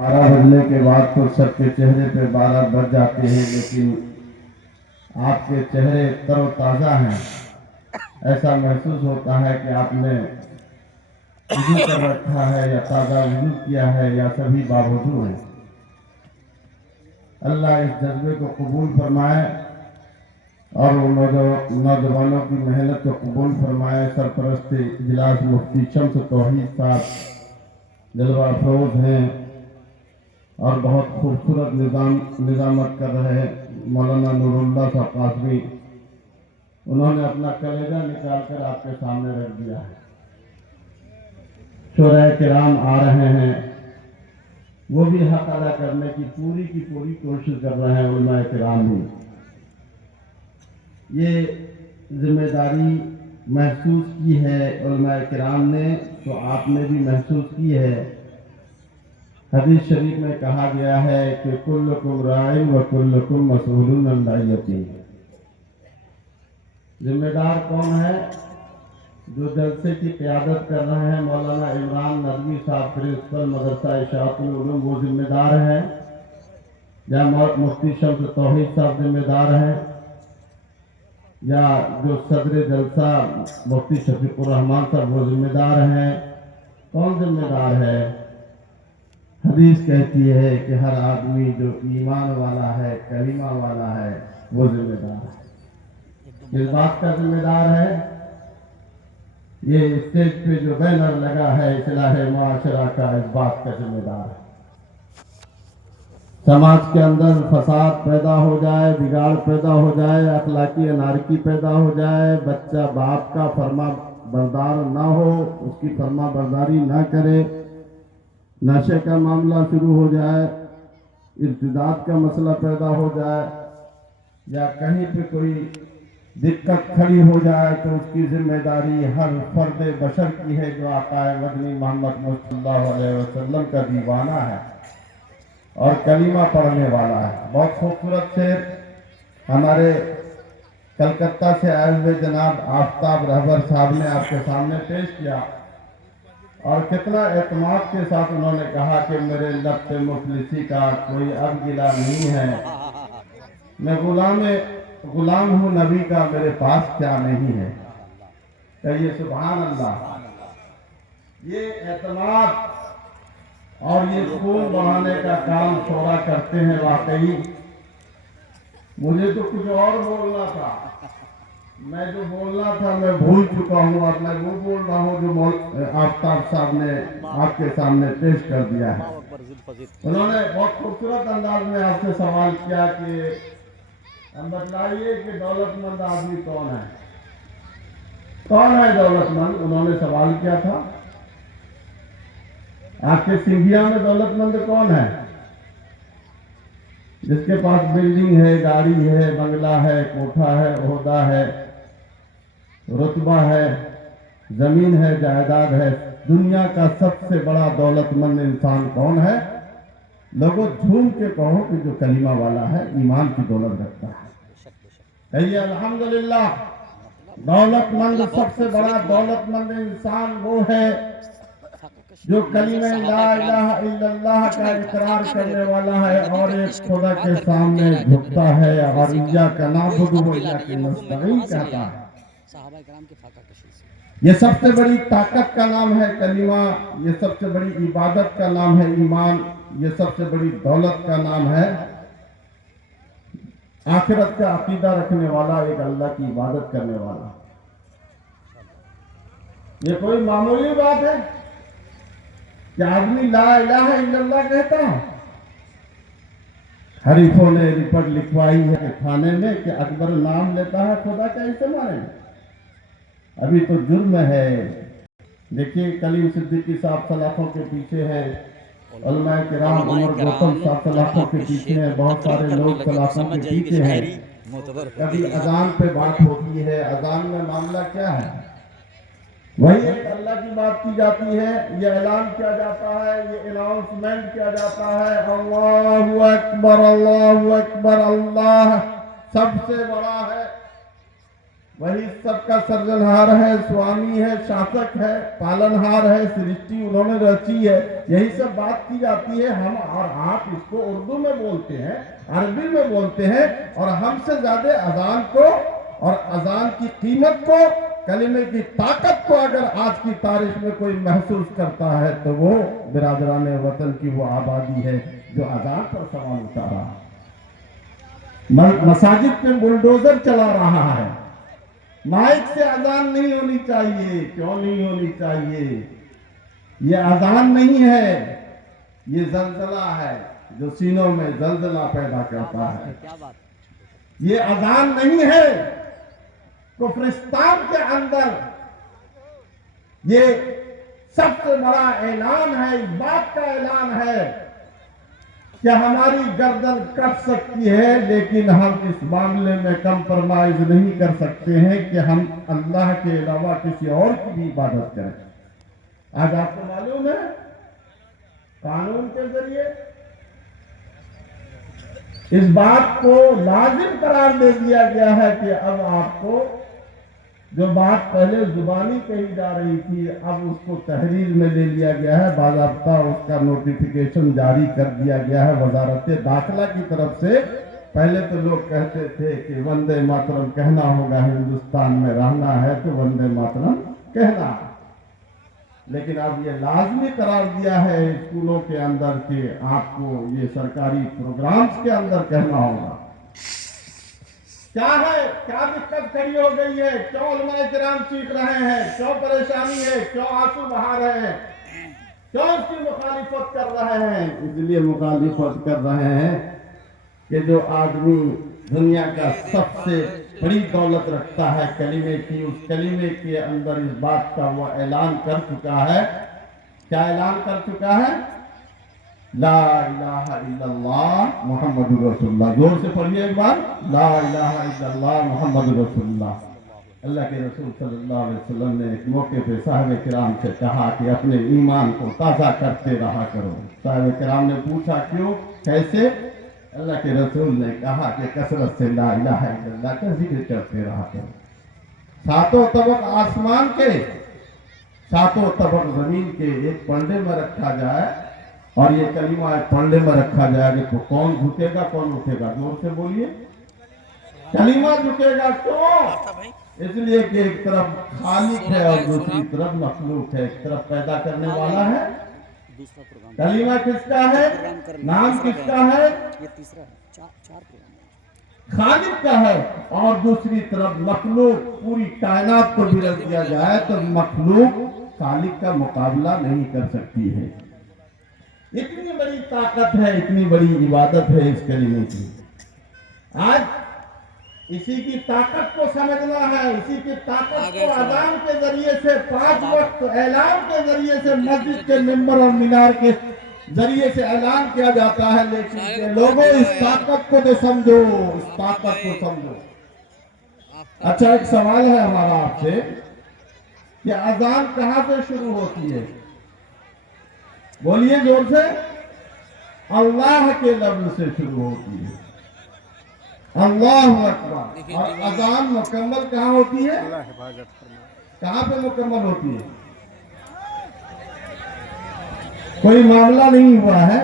12 بجنے کے بعد تو سب کے چہرے پہ 12 بج جاتے ہیں، لیکن آپ کے چہرے تر و تازہ ہیں. ایسا محسوس ہوتا ہے کہ آپ نے وضو کر رکھا ہے یا تازہ وضو کیا ہے یا سبھی باوضو ہیں. اللہ اس جذبے کو قبول فرمائے اور نوجوانوں کی محنت کو قبول فرمائے. سرپرست اجلاس مفتی شمس توحید صاحب جلوہ افروز ہیں اور بہت خوبصورت نظامت کر رہے ہیں. مولانا نور اللہ صاحب قاسمی، انہوں نے اپنا کلیجہ نکال کر آپ کے سامنے رکھ دیا ہے. شورا کرام آ رہے ہیں، وہ بھی حق ادا کرنے کی پوری کوشش کر رہے ہیں. علماء کرام بھی یہ ذمہ داری محسوس کی ہے علماء کرام نے، تو آپ نے بھی محسوس کی ہے. حدیث شریف میں کہا گیا ہے کہ کلکم راعٍ و کلکم مسئول عن رعیتہ. ذمہ دار کون ہے؟ جو جلسے کی قیادت کر رہے ہیں مولانا عمران ندوی صاحب، پرنسپل مدرسہ اشاعت العلوم، وہ ذمہ دار ہیں. یا مفتی شمس توحید صاحب ذمہ دار ہیں، یا جو صدر جلسہ مفتی شفیق الرحمان صاحب وہ ذمہ دار ہیں. کون ذمہ دار ہے؟ حدیث کہتی ہے کہ ہر آدمی جو ایمان والا ہے، کلمہ والا ہے، وہ ذمہ دار ہے. اس بات کا ذمہ دار ہے. یہ اسٹیج پہ جو بینر لگا ہے اصلاح معاشرہ کا، اس بات کا ذمہ دار ہے. سماج کے اندر فساد پیدا ہو جائے، بگاڑ پیدا ہو جائے، اخلاقی انارکی پیدا ہو جائے، بچہ باپ کا فرما بردار نہ ہو، اس کی فرما برداری نہ کرے، نشے کا معاملہ شروع ہو جائے، ارتداد کا مسئلہ پیدا ہو جائے، یا کہیں پہ کوئی دقت کھڑی ہو جائے، تو اس کی ذمہ داری ہر فرد بشر کی ہے جو آقا مدنی محمد صلی اللہ علیہ وسلم کا دیوانہ ہے اور کلمہ پڑھنے والا ہے. بہت خوبصورت شعر ہمارے کلکتہ سے آئے ہوئے جناب آفتاب رہبر صاحب نے آپ کے سامنے پیش کیا، اور کتنا اعتماد کے ساتھ انہوں نے کہا کہ میرے لب پہ مفلسی کا کوئی اب گلہ نہیں ہے، میں غلام ہوں نبی کا، میرے پاس کیا نہیں ہے. کہیے سبحان اللہ. یہ اعتماد اور یہ خون بڑھانے کا کام شورا کرتے ہیں. واقعی مجھے تو کچھ اور بولنا تھا، میں جو بولنا تھا میں بھول چکا ہوں. اب میں وہ بول رہا ہوں جو آفتاب صاحب نے آپ کے سامنے پیش کر دیا ہے. انہوں نے بہت خوبصورت انداز میں آپ سے سوال کیا کہ ہم بتلائیے کہ دولت مند آدمی کون ہے؟ کون ہے دولت مند؟ انہوں نے سوال کیا تھا. آپ کے سنگھیا میں دولت مند کون ہے؟ جس کے پاس بلڈنگ ہے، گاڑی ہے، بنگلہ ہے، کوٹھا ہے، عہدہ ہے، رتبہ ہے، زمین ہے، جائیداد ہے. دنیا کا سب سے بڑا دولت مند انسان کون ہے؟ لوگوں جھوم کے کہو کہ جو کلمہ والا ہے، ایمان کی دولت رکھتا ہے. کہیے الحمدللہ. دولت مند، سب سے بڑا دولت مند انسان وہ ہے جو کلمہ لا الہ الا اللہ کا اقرار کرنے والا ہے اور ایک خدا کے سامنے جھکتا ہے اور ایاک نعبد و ایاک نستعین کہتا ہے. یہ سب سے بڑی طاقت کا نام ہے کلمہ، یہ سب سے بڑی عبادت کا نام ہے ایمان، یہ سب سے بڑی دولت کا نام ہے آخرت کا عقیدہ رکھنے والا، ایک اللہ کی عبادت کرنے والا. یہ کوئی معمولی بات ہے کہ آدمی لا الہ الا اللہ کہتا ہے. حریفوں نے رپورٹ لکھوائی ہے تھانے میں کہ اکبر نام لیتا ہے خدا کا استعمال ہے. ابھی تو جرم ہے. دیکھیے کلیم صدیقی صاحب سلاخوں کے پیچھے ہے، علماء کرام عمر گوتم صاحب سلاخوں کے پیچھے ہیں، بہت سارے لوگ سلاخوں کے پیچھے ہیں. کبھی اذان پہ بات ہوتی ہے، اذان میں معاملہ کیا ہے؟ وہی ایک اللہ کی بات کی جاتی ہے، یہ اعلان کیا جاتا ہے، یہ اناؤنسمنٹ کیا جاتا ہے، اللہ اکبر اللہ اکبر، اللہ سب سے بڑا ہے. वही सबका सर्जनहार है, स्वामी है, शासक है, पालनहार है, सृष्टि उन्होंने रची है। यही सब बात की जाती है। हम और आप इसको उर्दू में बोलते हैं, अरबी में बोलते हैं, और हमसे ज्यादा अजान को और अजान की कीमत को, कलिमे की ताकत को अगर आज की तारीख में कोई महसूस करता है तो वो बिरादरान वतन की वो आबादी है जो अजान पर सवाल उठा रहा है, मसाजिद पे बुलडोजर चला रहा है। माइक से अजान नहीं होनी चाहिए। क्यों नहीं होनी चाहिए? ये अजान नहीं है, ये जलजला है जो सीनों में जलजला पैदा करता है। ये अजान नहीं है। कुफ्रिस्तान के अंदर ये सबसे बड़ा ऐलान है, इस बात का ऐलान है कि हमारी गर्दन कट सकती है, लेकिन हम इस मामले में कंप्रोमाइज नहीं कर सकते हैं कि हम अल्लाह के अलावा किसी और की भी इबादत करें। आज आपको मालूम है, कानून के जरिए इस बात को लाजिम करार दे दिया गया है कि अब आपको जो बात पहले जुबानी कही जा रही थी, अब उसको तहरीर में ले लिया गया है, बाज़ाब्ता उसका नोटिफिकेशन जारी कर दिया गया है वजारत दाखिला की तरफ से। पहले तो लोग कहते थे कि वंदे मातरम कहना होगा, हिंदुस्तान में रहना है तो वंदे मातरम कहना है, लेकिन अब ये लाजमी करार दिया है स्कूलों के अंदर कि आपको ये सरकारी प्रोग्राम्स के अंदर कहना होगा। क्या है, क्या दिक्कत खड़ी हो गई है? क्यों उलमाए किराम चीख रहे हैं? क्यों परेशानी है? क्यों आंसू बहा रहे हैं? क्यों इसकी मुखालिफत कर रहे हैं? इसलिए मुखालिफत कर रहे हैं कि जो आदमी दुनिया का सबसे बड़ी दौलत रखता है कलीमे की, उस कलीमे के अंदर इस बात का वो ऐलान कर चुका है। क्या ऐलान कर चुका है? ला इलाहा इल्लल्लाह मुहम्मदुर रसूलुल्लाह। जोर से पढ़िए एक बार, ला इलाहा इल्लल्लाह मुहम्मदुर रसूलुल्लाह। अल्लाह के रसूल सल्लल्लाहु अलैहि वसल्लम ने एक मौके पे साहब किराम से कहा कि अपने ईमान को ताज़ा करते रहा करो। साहब किराम ने पूछा क्यों, कैसे? अल्लाह के रसूल ने कहा कि कसरत से ला इलाहा इल्लल्लाह का जिक्र करते रहा करो। सातों तबक आसमान के, सातों तबक जमीन के एक पंडे में रखा जाए और ये कलीमा एक पंडे में रखा जाएगा तो कौन झुकेगा, कौन उठेगा? जोर से बोलिए। कलीमा झुकेगा। क्यों? इसलिए कि एक तरफ खालिक है और दूसरी तरफ मखलूक है। एक तरफ पैदा करने वाला है, कलीमा किसका है, नाम किसका है? खालिक का है। और दूसरी तरफ मखलूक, पूरी कायनात को भी रख दिया जाए तो मखलूक खालिक का मुकाबला नहीं कर सकती है। इतनी बड़ी ताकत है, इतनी बड़ी इबादत है इस कलीमे की। आज इसी की ताकत को समझना है, इसी की ताकत को अजान के जरिए से, 5 वक्त ऐलान के जरिए से, मस्जिद के मिंबर और मीनार के जरिए से ऐलान किया जाता है। लेकिन लोगों इस ताकत को तो समझो, इस ताकत को समझो। अच्छा, एक सवाल है हमारा आपसे कि अजान कहां से शुरू होती है? बोलिए जोर से। अल्लाह के लफ्ज से शुरू होती है, अल्लाहु अकबर। और अजान मुकम्मल कहाँ होती है? कहाँ पे मुकम्मल होती है? कोई मामला नहीं हुआ है,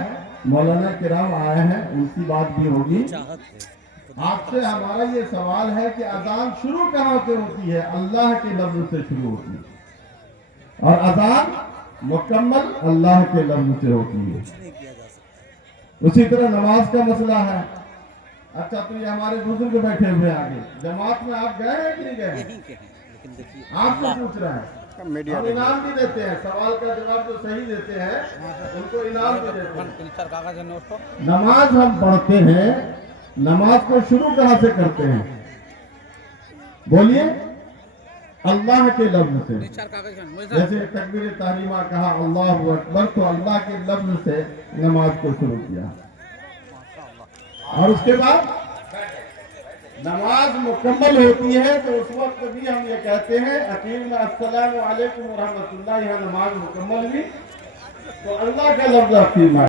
मौलाना किराम आए हैं, उनकी बात भी होगी। आपसे हमारा ये सवाल है कि अजान शुरू कहाँ से होती है? अल्लाह के लफ्ज से शुरू होती है और अजान मुकम्मल अल्लाह के लफ्ज से होती है। उसी तरह नमाज का मसला है। अच्छा, तो ये हमारे बुजुर्ग बैठे हुए आगे, जमात में आप गए हैं कि नहीं गए? आपसे पूछ रहे हैं। हम इनाम भी देते हैं, सवाल का जवाब जो सही देते हैं उनको इनाम भी देते हैं। नमाज हम पढ़ते हैं, नमाज को शुरू कहाँ से करते हैं? बोलिए। अल्लाह के लफ्ज से। जैसे तकबीर तहरीमा कहा अल्लाहु अकबर, तो अल्लाह के लफ्ज से नमाज को शुरू किया और उसके बाद नमाज मुकम्मल होती है तो उस वक्त भी हम ये कहते हैं अकीम अस्सलामु अलैकुम व रहमतुल्लाह। यहाँ नमाज मुकम्मल हुई तो अल्लाह का लफ्ज अकीम